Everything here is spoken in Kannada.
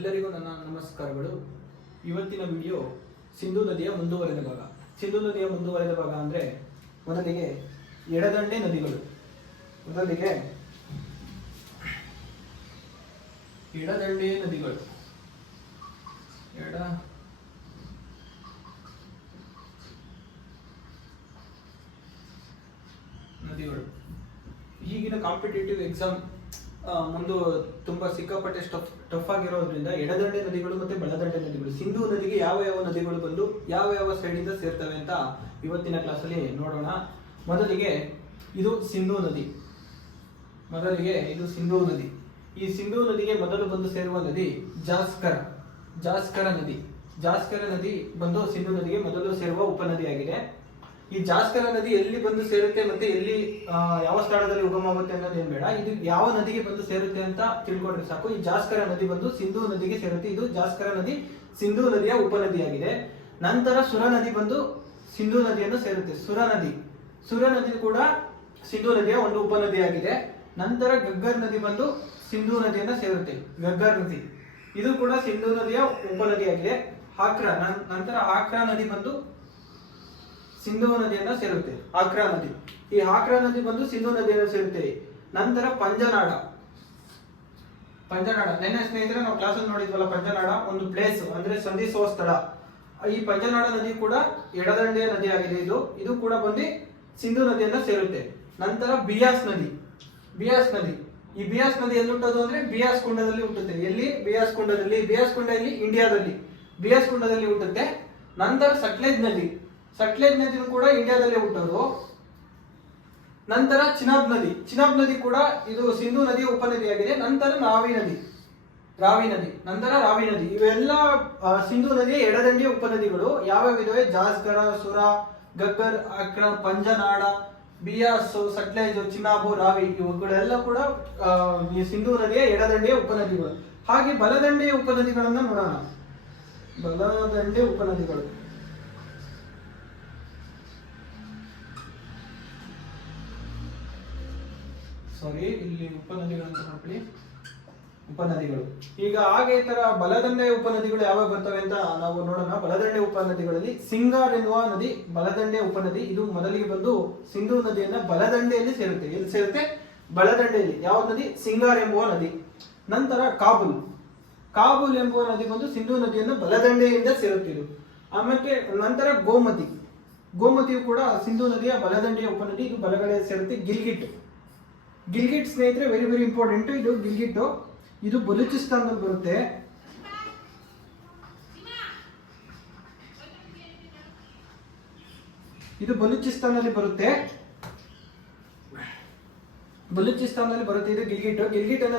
ಎಲ್ಲರಿಗೂ ನನ್ನ ನಮಸ್ಕಾರಗಳು. ಇವತ್ತಿನ ವಿಡಿಯೋ ಸಿಂಧೂ ನದಿಯ ಮುಂದುವರೆದ ಭಾಗ. ಸಿಂಧೂ ನದಿಯ ಮುಂದುವರೆದ ಭಾಗ ಅಂದರೆ ಮೊದಲಿಗೆ ಎಡದಂಡೆ ನದಿಗಳು. ಮೊದಲಿಗೆ ಎಡದಂಡೆ ನದಿಗಳು. ಎಡ ನದಿಗಳು ಈಗಿನ ಕಾಂಪಿಟೇಟಿವ್ ಎಕ್ಸಾಮ್ ಮುಂದೆ ತುಂಬಾ ಸಿಕ್ಕಾಪಟ್ಟೆ ಟಫ್ ಆಗಿರೋದ್ರಿಂದ ಎಡದಂಡೆ ನದಿಗಳು ಮತ್ತೆ ಬಲದಂಡೆ ನದಿಗಳು, ಸಿಂಧೂ ನದಿಗೆ ಯಾವ ಯಾವ ನದಿಗಳು ಬಂದು ಯಾವ ಯಾವ ಸೈಡ್ ಇಂದ ಸೇರ್ತವೆ ಅಂತ ಇವತ್ತಿನ ಕ್ಲಾಸಲ್ಲಿ ನೋಡೋಣ. ಮೊದಲಿಗೆ ಇದು ಸಿಂಧೂ ನದಿ. ಈ ಸಿಂಧೂ ನದಿಗೆ ಮೊದಲು ಬಂದು ಸೇರುವ ನದಿ ಜಾಸ್ಕರ ನದಿ ಬಂದು ಸಿಂಧೂ ನದಿಗೆ ಮೊದಲು ಸೇರುವ ಉಪನದಿಯಾಗಿದೆ. ಈ ಜಾಸ್ಕರ ನದಿ ಎಲ್ಲಿ ಬಂದು ಸೇರುತ್ತೆ ಮತ್ತೆ ಎಲ್ಲಿ ಯಾವ ಸ್ಥಳದಲ್ಲಿ ಉಗಮವಾಗುತ್ತೆ ಅನ್ನೋದೇನು ಬೇಡ, ಇದು ಯಾವ ನದಿಗೆ ಬಂದು ಸೇರುತ್ತೆ ಅಂತ ತಿಳ್ಕೊಂಡ್ರೆ ಸಾಕು. ಈ ಜಾಸ್ಕರ ನದಿ ಬಂದು ಸಿಂಧೂ ನದಿಗೆ ಸೇರುತ್ತೆ. ಇದು ಜಾಸ್ಕರ ನದಿ ಸಿಂಧೂ ನದಿಯ ಉಪನದಿಯಾಗಿದೆ. ನಂತರ ಸುರ ನದಿ ಬಂದು ಸಿಂಧೂ ನದಿಯನ್ನು ಸೇರುತ್ತೆ. ಸುರ ನದಿ ಕೂಡ ಸಿಂಧೂ ನದಿಯ ಒಂದು ಉಪನದಿಯಾಗಿದೆ. ನಂತರ ಗಗ್ಗರ್ ನದಿ ಬಂದು ಸಿಂಧೂ ನದಿಯನ್ನ ಸೇರುತ್ತೆ. ಗಗ್ಗರ್ ನದಿ ಇದು ಕೂಡ ಸಿಂಧೂ ನದಿಯ ಉಪನದಿಯಾಗಿದೆ. ನಂತರ ಹಾಕ್ರಾ ನದಿ ಬಂದು ಸಿಂಧೂ ನದಿಯನ್ನ ಸೇರುತ್ತೆ. ಈ ಹಾಕ್ರಾ ನದಿ ಬಂದು ಸಿಂಧೂ ನದಿಯನ್ನು ಸೇರುತ್ತೆ. ನಂತರ ಪಂಜನಾಡ. ನೆನ್ನೆ ಸ್ನೇಹಿತರೆ ನಾವು ಕ್ಲಾಸಲ್ಲಿ ನೋಡಿದ್ವಲ್ಲ, ಪಂಜನಾಡ ಒಂದು ಪ್ಲೇಸ್ ಅಂದ್ರೆ ಸಂಧಿಸುವ ಸ್ಥಳ. ಈ ಪಂಜನಾಡ ನದಿ ಕೂಡ ಎಡದಂಡೆಯ ನದಿ ಆಗಿದೆ. ಇದು ಕೂಡ ಬಂದು ಸಿಂಧೂ ನದಿಯನ್ನ ಸೇರುತ್ತೆ. ನಂತರ ಬಿಯಾಸ್ ನದಿ. ಈ ಬಿಯಾಸ್ ನದಿ ಎಲ್ಲಿ ಹುಟ್ಟೋದು ಅಂದ್ರೆ ಬಿಯಾಸ್ ಕುಂಡದಲ್ಲಿ ಹುಟ್ಟುತ್ತೆ. ಎಲ್ಲಿ? ಬಿಯಾಸ್ ಕುಂಡ ಇಲ್ಲಿ ಇಂಡಿಯಾದಲ್ಲಿ ಬಿಯಾಸ್ ಕುಂಡದಲ್ಲಿ ಹುಟ್ಟುತ್ತೆ. ನಂತರ ಸಟ್ಲೇಜ್ ನದಿ ಕೂಡ ಇಂಡಿಯಾದಲ್ಲೇ ಹುಟ್ಟೋದು. ನಂತರ ಚಿನಾಬ್ ನದಿ ಕೂಡ ಇದು ಸಿಂಧೂ ನದಿಯ ಉಪನದಿಯಾಗಿದೆ. ನಂತರ ರಾವಿ ನದಿ ಇವೆಲ್ಲ ಸಿಂಧೂ ನದಿಯ ಎಡದಂಡೆಯ ಉಪನದಿಗಳು. ಯಾವ್ಯಾವಿದಾವೆ? ಜಾಸ್ಕರ, ಸುರ, ಗಗ್ಗರ್, ಹಾಕ್ರಾ, ಪಂಜನಾಡ, ಬಿಯಾಸ್, ಸಟ್ಲೇಜ್, ಚಿನಾಬು, ರಾವಿ ಇವುಗಳೆಲ್ಲ ಕೂಡ ಈ ಸಿಂಧೂ ನದಿಯ ಎಡದಂಡೆಯ ಉಪನದಿಗಳು. ಹಾಗೆ ಬಲದಂಡೆಯ ಉಪನದಿಗಳನ್ನ ನೋಡೋಣ. ಬಲದಂಡೆ ಉಪನದಿಗಳು ಇಲ್ಲಿ ಉಪನದಿಗಳು. ಈಗ ಹಾಗೆ ಈ ತರ ಬಲದಂಡೆಯ ಉಪನದಿಗಳು ಯಾವಾಗ ಬರ್ತವೆ ಅಂತ ನಾವು ನೋಡೋಣ. ಬಲದಂಡೆ ಉಪನದಿಗಳಲ್ಲಿ ಸಿಂಗಾರ್ ಎನ್ನುವ ನದಿ ಬಲದಂಡೆಯ ಉಪನದಿ. ಇದು ಮೊದಲಿಗೆ ಬಂದು ಸಿಂಧೂ ನದಿಯನ್ನ ಬಲದಂಡೆಯಲ್ಲಿ ಸೇರುತ್ತೆ. ಎಲ್ಲಿ ಸೇರುತ್ತೆ? ಬಲದಂಡೆಯಲ್ಲಿ. ಯಾವ ನದಿ? ಸಿಂಗಾರ್ ಎಂಬುವ ನದಿ. ನಂತರ ಕಾಬೂಲ್ ಎಂಬುವ ನದಿ ಬಂದು ಸಿಂಧೂ ನದಿಯನ್ನು ಬಲದಂಡೆಯಿಂದ ಸೇರುತ್ತಿದ್ದು. ಆಮೇಲೆ ನಂತರ ಗೋಮತಿಯು ಕೂಡ ಸಿಂಧೂ ನದಿಯ ಬಲದಂಡೆಯ ಉಪನದಿ. ಇದು ಬಲಗಡೆ ಸೇರುತ್ತೆ. ಗಿಲ್ಗಿಟ್ ಸ್ನೇಹಿತರೆ ವೆರಿ ವೆರಿ ಇಂಪಾರ್ಟೆಂಟ್. ಇದು ಗಿಲ್ಗಿಟ್ ಇದು ಬಲೂಚಿಸ್ತಾನದಲ್ಲಿ ಬರುತ್ತೆ. ಇದು ಬಲೂಚಿಸ್ತಾನದಲ್ಲಿ ಬರುತ್ತೆ. ಇದು ಗಿಲ್ಗಿಟ್